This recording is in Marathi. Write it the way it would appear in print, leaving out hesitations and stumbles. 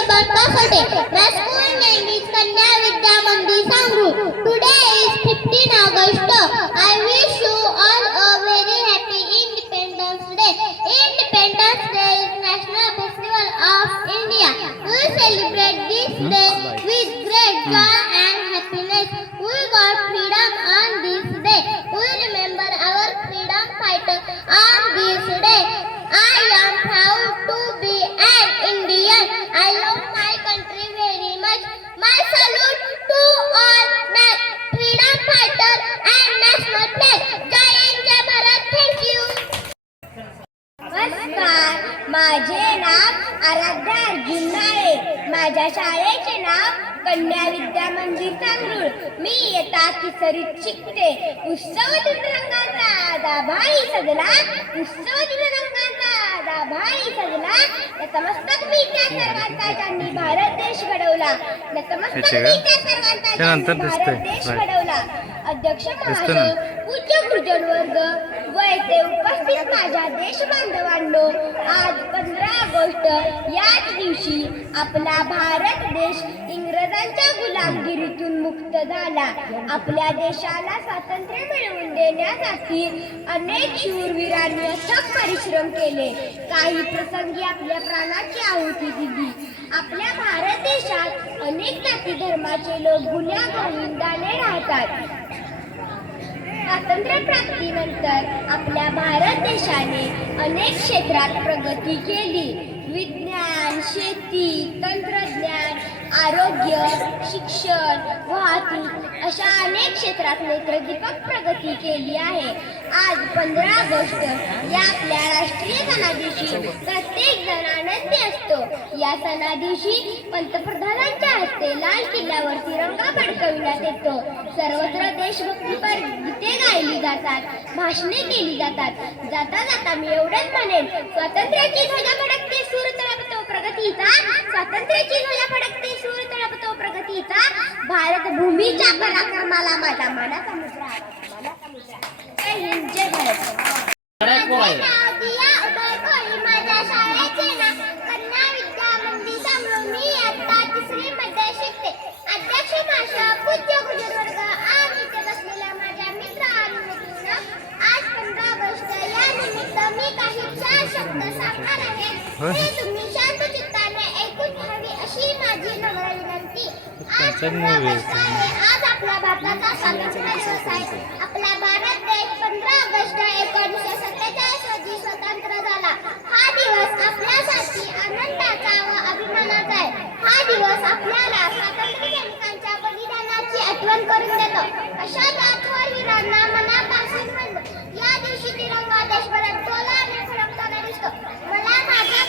Shobhanka Khate. My school name is Kanya Vidya Mandir Sangrur. Today is 15 August. I wish you all a very happy Independence Day. Independence Day is National Festival of India. We celebrate this day with great joy and happiness. We got freedom on this day. We remember our freedom fighters on this day. I am proud to be an Indian. I love my country very much. My salute to all freedom fighters and national flag. Jai Hind, Jai Bharat. Thank you. नमस्कार, माझे नाव आराध्या अर्जुन नाळे. माझ्या शाळेचे नाव कन्या विद्या मंदिर सांगरूळ. मी इयत्ता तिसरीत शिकते. उत्सव दिनरंगाचा आभाळी सजला, उत्सव दिनरंगाचा आभाळी सजला. नतमस्तक मी त्या सर्वांचा ज्यांनी भारत देश घडवला. नतमस्तक मी त्या सर्वांचा ज्यांनी भारत देश घडवला. अध्यक्ष महाशय, पूज्य गुरुजन वर्ग व येथे उपस्थित माझ्या देश बांधवांनो, आज 15 ऑगस्ट याच दिवशी आपला भारत देश इंग्रजांच्या गुलामगिरीतून मुक्त झाला. आपल्या देशाला स्वातंत्र्य मिळवून देण्यासाठी अनेक शूरवीरांनी अथक परिश्रम केले. काही प्रसंगी आपल्या प्राणाची आहुती दिली. आपल्या भारत देशात अनेक जाती धर्माचे लोक गुण्या गोविंदाने राहतात. स्वातंत्र्य प्राप्तीनंतर आपल्या भारत देशाने अनेक क्षेत्रात प्रगती केली. विज्ञान, शेती, तंत्रज्ञान, आरोग्य, शिक्षण, वाहतूक अशा अनेक क्षेत्रात नेत्रदीपक प्रगती केली आहे. आज 15 ऑगस्ट या आपल्या राष्ट्रीय सणादिवशी प्रत्येक जण आनंदी असतो. या सणादिवशी पंतप्रधानांच्या हस्ते लाल किल्ल्यावर तिरंगा फडकविण्यात येतो. सर्वत्र देशभक्तीपर गीते गायली जातात, भाषणे केली जातात. जाता जाता मी एवढंच म्हणेन, स्वातंत्र्याची ध्वजा फडकते, सूर तळपतो प्रगतीचा. स्वातंत्र्याची ध्वजा फडकते, सूर तळपतो प्रगतीचा. भारत भूमीच्या पराक्रमाला माझा मानाचा मुद्रा. जय हिंद, जय भारत. माझ्या शाळेचे नाव कन्या विद्या मंदिर सांगरूळ. मी इयत्ता तिसरीमध्ये शिकते. अध्यक्ष महाशय, पूज्य गुरुजन वर्ग, आज इथे बसलेल्या माझ्या मित्र आणि मैत्रिणींनो, आज 15 ऑगस्ट या निमित्त मी काही 4 शब्द सांगणार आहे. ते तुम्ही शांत चित्ताने ऐकून घ्यावी अशी माझी नम्र विनंती. आज 15 ऑगस्ट आहे. आज आपल्या भारताचा स्वातंत्र्य दिवस आहे. आपला भारत देश 15 ऑगस्ट 1947 रोजी स्वतंत्र झाला. हा दिवस आपल्यासाठी आनंदाचा व अभिमानाचा आहे. हा दिवस आपल्याला स्वातंत्र्य सैनिकांच्या बलिदानाची आठवण करून देतो. अशा थोर वीरांना मनापासून वंदन. या दिवशी तिरंगा देशभरात डोलाने फडकताना दिसतो. मला माझ्या